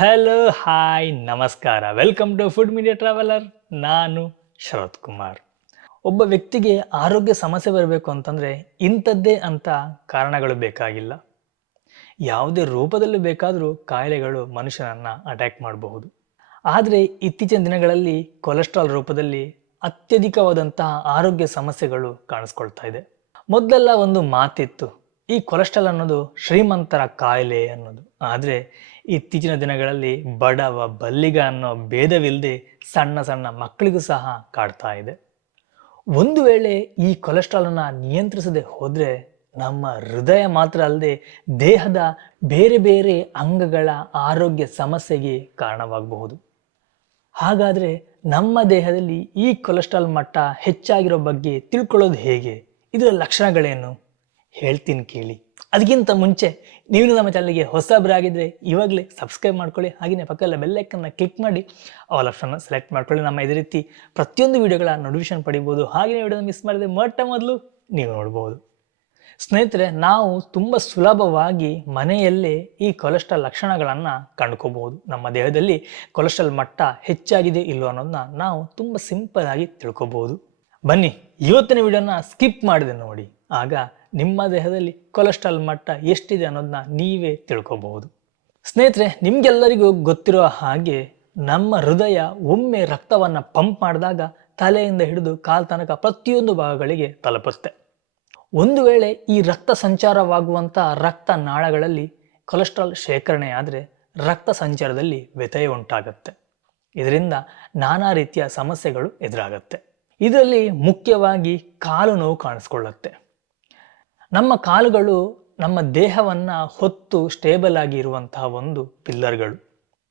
Hello, hi, ನಮಸ್ಕಾರ. Welcome to food media traveller ನಾನು ಶರತ್ ಕುಮಾರ್. ಒಬ್ಬ ವ್ಯಕ್ತಿಗೆ ಆರೋಗ್ಯ ಸಮಸ್ಯೆ ಬರಬೇಕು ಅಂತಂದರೆ ಇಂಥದ್ದೇ ಅಂತ ಕಾರಣಗಳು ಬೇಕಾಗಿಲ್ಲ. ಯಾವುದೇ ರೂಪದಲ್ಲೂ ಬೇಕಾದರೂ ಕಾಯಿಲೆಗಳು ಮನುಷ್ಯನನ್ನು ಅಟ್ಯಾಕ್ ಮಾಡಬಹುದು. ಆದರೆ ಇತ್ತೀಚಿನ ದಿನಗಳಲ್ಲಿ ಕೊಲೆಸ್ಟ್ರಾಲ್ ರೂಪದಲ್ಲಿ ಅತ್ಯಧಿಕವಾದಂತಹ ಆರೋಗ್ಯ ಸಮಸ್ಯೆಗಳು ಕಾಣಿಸ್ಕೊಳ್ತಾ ಇದೆ. ಮೊದಲೆಲ್ಲ ಒಂದು ಮಾತಿತ್ತು. ಈ ಕೊಲೆಸ್ಟ್ರಾಲ್ ಅನ್ನೋದು ಶ್ರೀಮಂತರ ಕಾಯಿಲೆ ಅನ್ನೋದು. ಆದರೆ ಇತ್ತೀಚಿನ ದಿನಗಳಲ್ಲಿ ಬಡವ, ಬಲ್ಲಿಗ ಅನ್ನೋ ಭೇದವಿಲ್ಲದೆ ಸಣ್ಣ ಸಣ್ಣ ಮಕ್ಕಳಿಗೂ ಸಹ ಕಾಡ್ತಾ ಇದೆ. ಒಂದು ವೇಳೆ ಈ ಕೊಲೆಸ್ಟ್ರಾಲನ್ನು ನಿಯಂತ್ರಿಸದೆ ಹೋದರೆ ನಮ್ಮ ಹೃದಯ ಮಾತ್ರ ಅಲ್ಲದೆ ದೇಹದ ಬೇರೆ ಬೇರೆ ಅಂಗಗಳ ಆರೋಗ್ಯ ಸಮಸ್ಯೆಗೆ ಕಾರಣವಾಗಬಹುದು. ಹಾಗಾದರೆ ನಮ್ಮ ದೇಹದಲ್ಲಿ ಈ ಕೊಲೆಸ್ಟ್ರಾಲ್ ಮಟ್ಟ ಹೆಚ್ಚಾಗಿರೋ ಬಗ್ಗೆ ತಿಳ್ಕೊಳ್ಳೋದು ಹೇಗೆ? ಇದರ ಲಕ್ಷಣಗಳೇನು? ಹೇಳ್ತೀನಿ ಕೇಳಿ. ಅದಕ್ಕಿಂತ ಮುಂಚೆ ನೀವು ನಮ್ಮ ಚಾನಲ್ಗೆ ಹೊಸಬರಾಗಿದ್ದರೆ ಇವಾಗಲೇ ಸಬ್ಸ್ಕ್ರೈಬ್ ಮಾಡ್ಕೊಳ್ಳಿ. ಹಾಗೆಯೇ ಪಕ್ಕದಲ್ಲ ಬೆಲ್ಲೈಕನ್ನ ಕ್ಲಿಕ್ ಮಾಡಿ. ಆಲ್ ಆಪ್ಷನ್ನ ಸೆಲೆಕ್ಟ್ ಮಾಡ್ಕೊಳ್ಳಿ. ನಮ್ಮ ಇದೇ ರೀತಿ ಪ್ರತಿಯೊಂದು ವಿಡಿಯೋಗಳ ನೋಟಿಫಿಕೇಶನ್ ಪಡಿಬೋದು. ಹಾಗೆಯೇ ವಿಡಿಯೋನ ಮಿಸ್ ಮಾಡಿದ್ರೆ ಮೊಟ್ಟ ಮೊದಲು ನೀವು ನೋಡ್ಬೋದು. ಸ್ನೇಹಿತರೆ, ನಾವು ತುಂಬ ಸುಲಭವಾಗಿ ಮನೆಯಲ್ಲೇ ಈ ಕೊಲೆಸ್ಟ್ರಾಲ್ ಲಕ್ಷಣಗಳನ್ನು ಕಂಡುಕೋಬಹುದು ನಮ್ಮ ದೇಹದಲ್ಲಿ ಕೊಲೆಸ್ಟ್ರಾಲ್ ಮಟ್ಟ ಹೆಚ್ಚಾಗಿದೆ ಇಲ್ಲೋ ಅನ್ನೋದನ್ನ ನಾವು ತುಂಬ ಸಿಂಪಲ್ ಆಗಿ ತಿಳ್ಕೊಬಹುದು ಬನ್ನಿ, ಇವತ್ತಿನ ವಿಡಿಯೋನ ಸ್ಕಿಪ್ ಮಾಡಿದೆ ನೋಡಿ. ಆಗ ನಿಮ್ಮ ದೇಹದಲ್ಲಿ ಕೊಲೆಸ್ಟ್ರಾಲ್ ಮಟ್ಟ ಎಷ್ಟಿದೆ ಅನ್ನೋದನ್ನ ನೀವೇ ತಿಳ್ಕೊಬಹುದು. ಸ್ನೇಹಿತರೆ, ನಿಮ್ಗೆಲ್ಲರಿಗೂ ಗೊತ್ತಿರೋ ಹಾಗೆ ನಮ್ಮ ಹೃದಯ ಒಮ್ಮೆ ರಕ್ತವನ್ನು ಪಂಪ್ ಮಾಡಿದಾಗ ತಲೆಯಿಂದ ಹಿಡಿದು ಕಾಲ್ ತನಕ ಪ್ರತಿಯೊಂದು ಭಾಗಗಳಿಗೆ ತಲುಪುತ್ತೆ. ಒಂದು ವೇಳೆ ಈ ರಕ್ತ ಸಂಚಾರವಾಗುವಂಥ ರಕ್ತ ನಾಳಗಳಲ್ಲಿ ಕೊಲೆಸ್ಟ್ರಾಲ್ ಶೇಖರಣೆ ಆದರೆ ರಕ್ತ ಸಂಚಾರದಲ್ಲಿ ವ್ಯತ್ಯಯ ಉಂಟಾಗುತ್ತೆ. ಇದರಿಂದ ನಾನಾ ರೀತಿಯ ಸಮಸ್ಯೆಗಳು ಎದುರಾಗುತ್ತೆ. ಇದರಲ್ಲಿ ಮುಖ್ಯವಾಗಿ ಕಾಲು ನೋವು ಕಾಣಿಸ್ಕೊಳ್ಳುತ್ತೆ. ನಮ್ಮ ಕಾಲುಗಳು ನಮ್ಮ ದೇಹವನ್ನು ಹೊತ್ತು ಸ್ಟೇಬಲ್ ಆಗಿ ಇರುವಂತಹ ಒಂದು ಪಿಲ್ಲರ್ಗಳು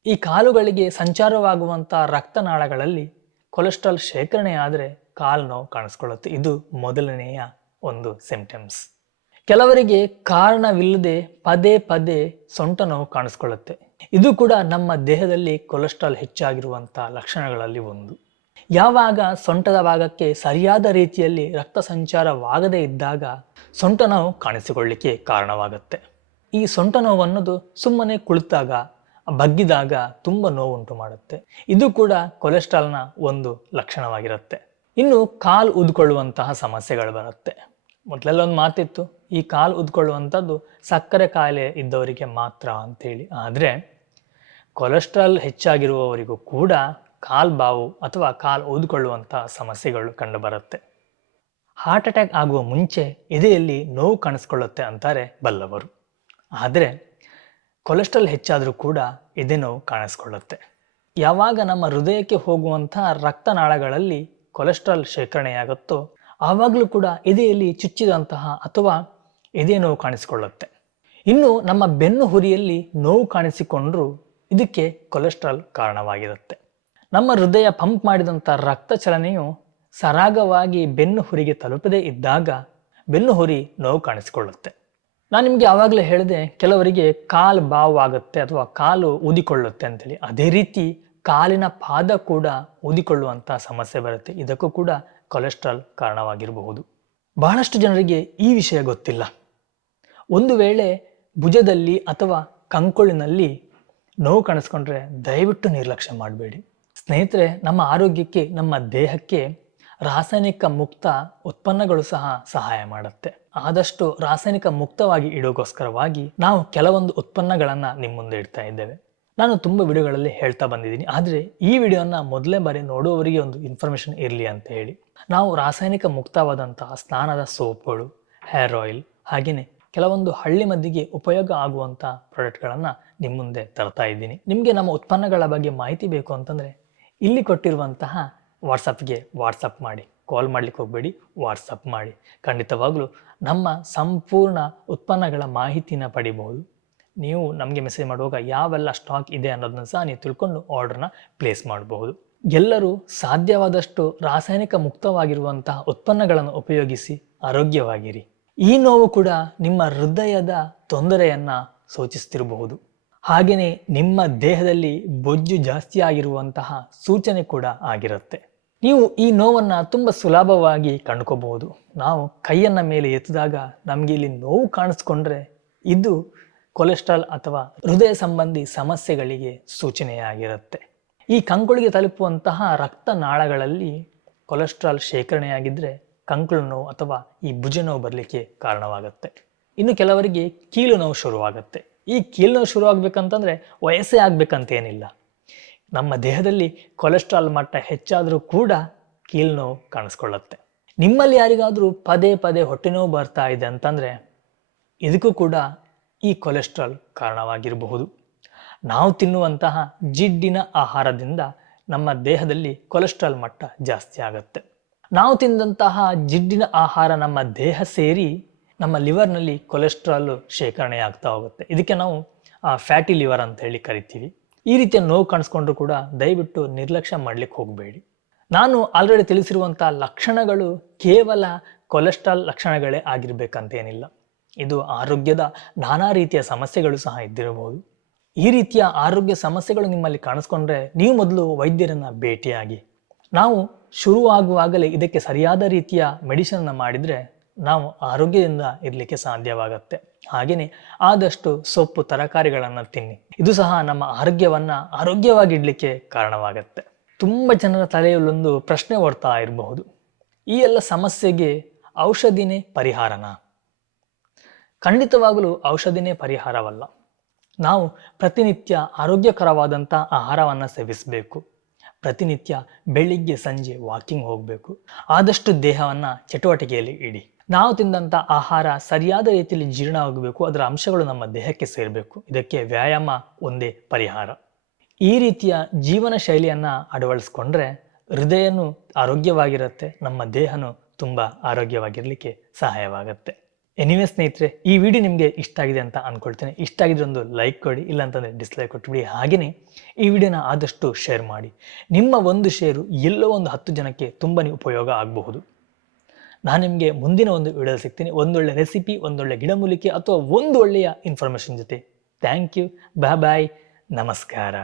ಈ ಕಾಲುಗಳಿಗೆ ಸಂಚಾರವಾಗುವಂಥ ರಕ್ತನಾಳಗಳಲ್ಲಿ ಕೊಲೆಸ್ಟ್ರಾಲ್ ಶೇಖರಣೆ ಆದರೆ ಕಾಲು ನೋವು ಕಾಣಿಸ್ಕೊಳ್ಳುತ್ತೆ. ಇದು ಮೊದಲನೆಯ ಒಂದು ಸಿಂಪ್ಟಮ್ಸ್ ಕೆಲವರಿಗೆ ಕಾರಣವಿಲ್ಲದೆ ಪದೇ ಪದೇ ಸೊಂಟ ನೋವು ಕಾಣಿಸ್ಕೊಳ್ಳುತ್ತೆ. ಇದು ಕೂಡ ನಮ್ಮ ದೇಹದಲ್ಲಿ ಕೊಲೆಸ್ಟ್ರಾಲ್ ಹೆಚ್ಚಾಗಿರುವಂಥ ಲಕ್ಷಣಗಳಲ್ಲಿ ಒಂದು. ಯಾವಾಗ ಸೊಂಟದ ಭಾಗಕ್ಕೆ ಸರಿಯಾದ ರೀತಿಯಲ್ಲಿ ರಕ್ತ ಸಂಚಾರವಾಗದೇ ಇದ್ದಾಗ ಸೊಂಟ ನೋವು ಕಾಣಿಸಿಕೊಳ್ಳಿಕ್ಕೆ ಕಾರಣವಾಗುತ್ತೆ. ಈ ಸೊಂಟ ನೋವು ಅನ್ನೋದು ಸುಮ್ಮನೆ ಕುಳಿತಾಗ, ಬಗ್ಗಿದಾಗ ತುಂಬ ನೋವುಂಟು ಮಾಡುತ್ತೆ. ಇದು ಕೂಡ ಕೊಲೆಸ್ಟ್ರಾಲ್ನ ಒಂದು ಲಕ್ಷಣವಾಗಿರುತ್ತೆ. ಇನ್ನು ಕಾಲು ಉದ್ಕೊಳ್ಳುವಂತಹ ಸಮಸ್ಯೆಗಳು ಬರುತ್ತೆ. ಮೊದಲೆಲ್ಲ ಒಂದು ಮಾತಿತ್ತು, ಈ ಕಾಲು ಉದ್ಕೊಳ್ಳುವಂಥದ್ದು ಸಕ್ಕರೆ ಕಾಯಿಲೆ ಇದ್ದವರಿಗೆ ಮಾತ್ರ ಅಂತೇಳಿ. ಆದರೆ ಕೊಲೆಸ್ಟ್ರಾಲ್ ಹೆಚ್ಚಾಗಿರುವವರಿಗೂ ಕೂಡ ಕಾಲ್ ಬಾವು ಅಥವಾ ಕಾಲು ಓದಿಕೊಳ್ಳುವಂಥ ಸಮಸ್ಯೆಗಳು ಕಂಡುಬರುತ್ತೆ. ಹಾರ್ಟ್ ಅಟ್ಯಾಕ್ ಆಗುವ ಮುಂಚೆ ಎದೆಯಲ್ಲಿ ನೋವು ಕಾಣಿಸ್ಕೊಳ್ಳುತ್ತೆ ಅಂತಾರೆ ಬಲ್ಲವರು. ಆದರೆ ಕೊಲೆಸ್ಟ್ರಾಲ್ ಹೆಚ್ಚಾದರೂ ಕೂಡ ಎದೆ ನೋವು ಕಾಣಿಸ್ಕೊಳ್ಳುತ್ತೆ. ಯಾವಾಗ ನಮ್ಮ ಹೃದಯಕ್ಕೆ ಹೋಗುವಂಥ ರಕ್ತನಾಳಗಳಲ್ಲಿ ಕೊಲೆಸ್ಟ್ರಾಲ್ ಶೇಖರಣೆಯಾಗುತ್ತೋ ಆವಾಗಲೂ ಕೂಡ ಎದೆಯಲ್ಲಿ ಚುಚ್ಚಿದಂತಹ ಅಥವಾ ಎದೆ ನೋವು ಕಾಣಿಸಿಕೊಳ್ಳುತ್ತೆ. ಇನ್ನು ನಮ್ಮ ಬೆನ್ನು ಹುರಿಯಲ್ಲಿ ನೋವು ಕಾಣಿಸಿಕೊಂಡ್ರೂ ಇದಕ್ಕೆ ಕೊಲೆಸ್ಟ್ರಾಲ್ ಕಾರಣವಾಗಿರುತ್ತೆ. ನಮ್ಮ ಹೃದಯ ಪಂಪ್ ಮಾಡಿದಂಥ ರಕ್ತ ಚಲನೆಯು ಸರಾಗವಾಗಿ ಬೆನ್ನು ಹುರಿಗೆ ತಲುಪದೇ ಇದ್ದಾಗ ಬೆನ್ನು ಹುರಿ ನೋವು ಕಾಣಿಸಿಕೊಳ್ಳುತ್ತೆ. ನಾನು ನಿಮಗೆ ಆವಾಗಲೇ ಹೇಳಿದೆ, ಕೆಲವರಿಗೆ ಕಾಲು ಬಾವಾಗುತ್ತೆ ಅಥವಾ ಕಾಲು ಊದಿಕೊಳ್ಳುತ್ತೆ ಅಂತೇಳಿ. ಅದೇ ರೀತಿ ಕಾಲಿನ ಪಾದ ಕೂಡ ಊದಿಕೊಳ್ಳುವಂಥ ಸಮಸ್ಯೆ ಬರುತ್ತೆ. ಇದಕ್ಕೂ ಕೂಡ ಕೊಲೆಸ್ಟ್ರಾಲ್ ಕಾರಣವಾಗಿರಬಹುದು. ಬಹಳಷ್ಟು ಜನರಿಗೆ ಈ ವಿಷಯ ಗೊತ್ತಿಲ್ಲ. ಒಂದು ವೇಳೆ ಭುಜದಲ್ಲಿ ಅಥವಾ ಕಂಕುಳಿನಲ್ಲಿ ನೋವು ಕಾಣಿಸ್ಕೊಂಡ್ರೆ ದಯವಿಟ್ಟು ನಿರ್ಲಕ್ಷ್ಯ ಮಾಡಬೇಡಿ. ಸ್ನೇಹಿತರೆ, ನಮ್ಮ ಆರೋಗ್ಯಕ್ಕೆ, ನಮ್ಮ ದೇಹಕ್ಕೆ ರಾಸಾಯನಿಕ ಮುಕ್ತ ಉತ್ಪನ್ನಗಳು ಸಹ ಸಹಾಯ ಮಾಡುತ್ತೆ. ಆದಷ್ಟು ರಾಸಾಯನಿಕ ಮುಕ್ತವಾಗಿ ಇಡೋಗೋಸ್ಕರವಾಗಿ ನಾವು ಕೆಲವೊಂದು ಉತ್ಪನ್ನಗಳನ್ನು ನಿಮ್ಮ ಮುಂದೆ ಇಡ್ತಾ ಇದ್ದೇವೆ. ನಾನು ತುಂಬ ವಿಡಿಯೋಗಳಲ್ಲಿ ಹೇಳ್ತಾ ಬಂದಿದ್ದೀನಿ. ಆದರೆ ಈ ವಿಡಿಯೋನ ಮೊದಲೇ ಬಾರಿ ನೋಡುವವರಿಗೆ ಒಂದು ಇನ್ಫಾರ್ಮೇಷನ್ ಇರಲಿ ಅಂತ ಹೇಳಿ. ನಾವು ರಾಸಾಯನಿಕ ಮುಕ್ತವಾದಂತಹ ಸ್ನಾನದ ಸೋಪ್ಗಳು, ಹೇರ್ ಆಯಿಲ್ ಹಾಗೆಯೇ ಕೆಲವೊಂದು ಹಳ್ಳಿ ಮದ್ದಿಗೆ ಉಪಯೋಗ ಆಗುವಂಥ ಪ್ರಾಡಕ್ಟ್ಗಳನ್ನು ನಿಮ್ಮ ಮುಂದೆ ತರ್ತಾ ಇದ್ದೀನಿ. ನಿಮಗೆ ನಮ್ಮ ಉತ್ಪನ್ನಗಳ ಬಗ್ಗೆ ಮಾಹಿತಿ ಬೇಕು ಅಂತಂದರೆ ಇಲ್ಲಿ ಕೊಟ್ಟಿರುವಂತಹ ವಾಟ್ಸಪ್ಗೆ ವಾಟ್ಸಪ್ ಮಾಡಿ, ಕಾಲ್ ಮಾಡ್ಲಿಕ್ಕೆ ಹೋಗಬೇಡಿ, ವಾಟ್ಸಪ್ ಮಾಡಿ. ಖಂಡಿತವಾಗಲೂ ನಮ್ಮ ಸಂಪೂರ್ಣ ಉತ್ಪನ್ನಗಳ ಮಾಹಿತಿನ ಪಡಿಬಹುದು. ನೀವು ನಮಗೆ ಮೆಸೇಜ್ ಮಾಡುವಾಗ ಯಾವೆಲ್ಲ ಸ್ಟಾಕ್ ಇದೆ ಅನ್ನೋದನ್ನ ಸಹ ನೀವು ತಿಳ್ಕೊಂಡು ಆರ್ಡರ್ನ ಪ್ಲೇಸ್ ಮಾಡಬಹುದು. ಎಲ್ಲರೂ ಸಾಧ್ಯವಾದಷ್ಟು ರಾಸಾಯನಿಕ ಮುಕ್ತವಾಗಿರುವಂತಹ ಉತ್ಪನ್ನಗಳನ್ನು ಉಪಯೋಗಿಸಿ ಆರೋಗ್ಯವಾಗಿರಿ. ಈ ನೋವು ಕೂಡ ನಿಮ್ಮ ಹೃದಯದ ತೊಂದರೆಯನ್ನು ಸೂಚಿಸ್ತಿರಬಹುದು. ಹಾಗೆಯೇ ನಿಮ್ಮ ದೇಹದಲ್ಲಿ ಬೊಜ್ಜು ಜಾಸ್ತಿ ಆಗಿರುವಂತಹ ಸೂಚನೆ ಕೂಡ ಆಗಿರುತ್ತೆ. ನೀವು ಈ ನೋವನ್ನು ತುಂಬ ಸುಲಭವಾಗಿ ಕಂಡುಕೋಬಹುದು. ನಾವು ಕೈಯನ್ನು ಮೇಲೆ ಎತ್ತಿದಾಗ ನಮಗೆ ಇಲ್ಲಿ ನೋವು ಕಾಣಿಸ್ಕೊಂಡ್ರೆ ಇದು ಕೊಲೆಸ್ಟ್ರಾಲ್ ಅಥವಾ ಹೃದಯ ಸಂಬಂಧಿ ಸಮಸ್ಯೆಗಳಿಗೆ ಸೂಚನೆಯಾಗಿರುತ್ತೆ. ಈ ಕಂಕುಳಿಗೆ ತಲುಪುವಂತಹ ರಕ್ತನಾಳಗಳಲ್ಲಿ ಕೊಲೆಸ್ಟ್ರಾಲ್ ಶೇಖರಣೆಯಾಗಿದ್ದರೆ ಕಂಕುಳು ನೋವು ಅಥವಾ ಈ ಭುಜ ನೋವು ಬರಲಿಕ್ಕೆ ಕಾರಣವಾಗುತ್ತೆ. ಇನ್ನು ಕೆಲವರಿಗೆ ಕೀಲು ನೋವು ಶುರುವಾಗುತ್ತೆ. ಈ ಕೀಲು ನೋವು ಶುರುವಾಗಬೇಕಂತಂದ್ರೆ ವಯಸ್ಸೇ ಆಗ್ಬೇಕಂತೇನಿಲ್ಲ. ನಮ್ಮ ದೇಹದಲ್ಲಿ ಕೊಲೆಸ್ಟ್ರಾಲ್ ಮಟ್ಟ ಹೆಚ್ಚಾದರೂ ಕೂಡ ಕೀಲು ನೋವು ಕಾಣಿಸ್ಕೊಳ್ಳುತ್ತೆ. ನಿಮ್ಮಲ್ಲಿ ಯಾರಿಗಾದರೂ ಪದೇ ಪದೇ ಹೊಟ್ಟೆ ನೋವು ಬರ್ತಾ ಇದೆ ಅಂತಂದರೆ ಇದಕ್ಕೂ ಕೂಡ ಈ ಕೊಲೆಸ್ಟ್ರಾಲ್ ಕಾರಣವಾಗಿರಬಹುದು. ನಾವು ತಿನ್ನುವಂತಹ ಜಿಡ್ಡಿನ ಆಹಾರದಿಂದ ನಮ್ಮ ದೇಹದಲ್ಲಿ ಕೊಲೆಸ್ಟ್ರಾಲ್ ಮಟ್ಟ ಜಾಸ್ತಿ ಆಗುತ್ತೆ. ನಾವು ತಿಂದಂತಹ ಜಿಡ್ಡಿನ ಆಹಾರ ನಮ್ಮ ದೇಹ ಸೇರಿ ನಮ್ಮ ಲಿವರ್ನಲ್ಲಿ ಕೊಲೆಸ್ಟ್ರಾಲ್ ಶೇಖರಣೆ ಆಗ್ತಾ ಹೋಗುತ್ತೆ. ಇದಕ್ಕೆ ನಾವು ಫ್ಯಾಟಿ ಲಿವರ್ ಅಂತ ಹೇಳಿ ಕರಿತೀವಿ. ಈ ರೀತಿಯ ನೋವು ಕಾಣಿಸ್ಕೊಂಡ್ರು ಕೂಡ ದಯವಿಟ್ಟು ನಿರ್ಲಕ್ಷ್ಯ ಮಾಡ್ಲಿಕ್ಕೆ ಹೋಗಬೇಡಿ. ನಾನು ಆಲ್ರೆಡಿ ತಿಳಿಸಿರುವಂಥ ಲಕ್ಷಣಗಳು ಕೇವಲ ಕೊಲೆಸ್ಟ್ರಾಲ್ ಲಕ್ಷಣಗಳೇ ಆಗಿರ್ಬೇಕಂತೇನಿಲ್ಲ. ಇದು ಆರೋಗ್ಯದ ನಾನಾ ರೀತಿಯ ಸಮಸ್ಯೆಗಳು ಸಹ ಇದ್ದಿರಬಹುದು. ಈ ರೀತಿಯ ಆರೋಗ್ಯ ಸಮಸ್ಯೆಗಳು ನಿಮ್ಮಲ್ಲಿ ಕಾಣಿಸ್ಕೊಂಡ್ರೆ ನೀವು ಮೊದಲು ವೈದ್ಯರನ್ನು ಭೇಟಿಯಾಗಿ. ನಾವು ಶುರುವಾಗುವಾಗಲೇ ಇದಕ್ಕೆ ಸರಿಯಾದ ರೀತಿಯ ಮೆಡಿಸಿನ್ ಮಾಡಿದ್ರೆ ನಾವು ಆರೋಗ್ಯದಿಂದ ಇರಲಿಕ್ಕೆ ಸಾಧ್ಯವಾಗುತ್ತೆ. ಹಾಗೆಯೇ ಆದಷ್ಟು ಸೊಪ್ಪು, ತರಕಾರಿಗಳನ್ನು ತಿನ್ನಿ. ಇದು ಸಹ ನಮ್ಮ ಆರೋಗ್ಯವನ್ನ ಆರೋಗ್ಯವಾಗಿಡ್ಲಿಕ್ಕೆ ಕಾರಣವಾಗುತ್ತೆ. ತುಂಬ ಜನರ ತಲೆಯಲ್ಲೊಂದು ಪ್ರಶ್ನೆ ಓಡ್ತಾ ಇರಬಹುದು. ಈ ಎಲ್ಲ ಸಮಸ್ಯೆಗೆ ಔಷಧಿನೇ ಪರಿಹಾರನಾ? ಖಂಡಿತವಾಗಲೂ ಔಷಧಿನೇ ಪರಿಹಾರವಲ್ಲ. ನಾವು ಪ್ರತಿನಿತ್ಯ ಆರೋಗ್ಯಕರವಾದಂಥ ಆಹಾರವನ್ನು ಸೇವಿಸಬೇಕು. ಪ್ರತಿನಿತ್ಯ ಬೆಳಿಗ್ಗೆ ಸಂಜೆ ವಾಕಿಂಗ್ ಹೋಗಬೇಕು. ಆದಷ್ಟು ದೇಹವನ್ನು ಚಟುವಟಿಕೆಯಲ್ಲಿ ಇಡಿ. ನಾವು ತಿಂದಂಥ ಆಹಾರ ಸರಿಯಾದ ರೀತಿಯಲ್ಲಿ ಜೀರ್ಣ ಆಗಬೇಕು ಅದರ ಅಂಶಗಳು ನಮ್ಮ ದೇಹಕ್ಕೆ ಸೇರಬೇಕು. ಇದಕ್ಕೆ ವ್ಯಾಯಾಮ ಒಂದೇ ಪರಿಹಾರ. ಈ ರೀತಿಯ ಜೀವನ ಶೈಲಿಯನ್ನು ಅಳವಡಿಸ್ಕೊಂಡ್ರೆ ಹೃದಯನೂ ಆರೋಗ್ಯವಾಗಿರುತ್ತೆ, ನಮ್ಮ ದೇಹನೂ ತುಂಬ ಆರೋಗ್ಯವಾಗಿರಲಿಕ್ಕೆ ಸಹಾಯವಾಗುತ್ತೆ. ಎನಿವೆ ಸ್ನೇಹಿತರೆ, ಈ ವಿಡಿಯೋ ನಿಮಗೆ ಇಷ್ಟ ಆಗಿದೆ ಅಂತ ಅಂದ್ಕೊಳ್ತೇನೆ ಇಷ್ಟ ಆಗಿದ್ರೆ ಒಂದು ಲೈಕ್ ಕೊಡಿ, ಇಲ್ಲಾಂತಂದರೆ ಡಿಸ್ಲೈಕ್ ಕೊಟ್ಬಿಡಿ. ಹಾಗೆಯೇ ಈ ವಿಡಿಯೋನ ಆದಷ್ಟು ಶೇರ್ ಮಾಡಿ. ನಿಮ್ಮ ಒಂದು ಶೇರು ಎಲ್ಲೋ ಒಂದು ಹತ್ತು ಜನಕ್ಕೆ ತುಂಬನೇ ಉಪಯೋಗ ಆಗಬಹುದು. ನಾನು ನಿಮಗೆ ಮುಂದಿನ ಒಂದು ವಿಡಿಯೋ ಸಿಗ್ತೀನಿ. ಒಂದೊಳ್ಳೆ ರೆಸಿಪಿ ಒಂದೊಳ್ಳೆ ಗಿಡಮೂಲಿಕೆ ಅಥವಾ ಒಂದು ಒಳ್ಳೆಯ ಇನ್ಫಾರ್ಮೇಷನ್ ಜೊತೆ. ಥ್ಯಾಂಕ್ ಯು ಬಾಯ್ ಬಾಯ್ ನಮಸ್ಕಾರ.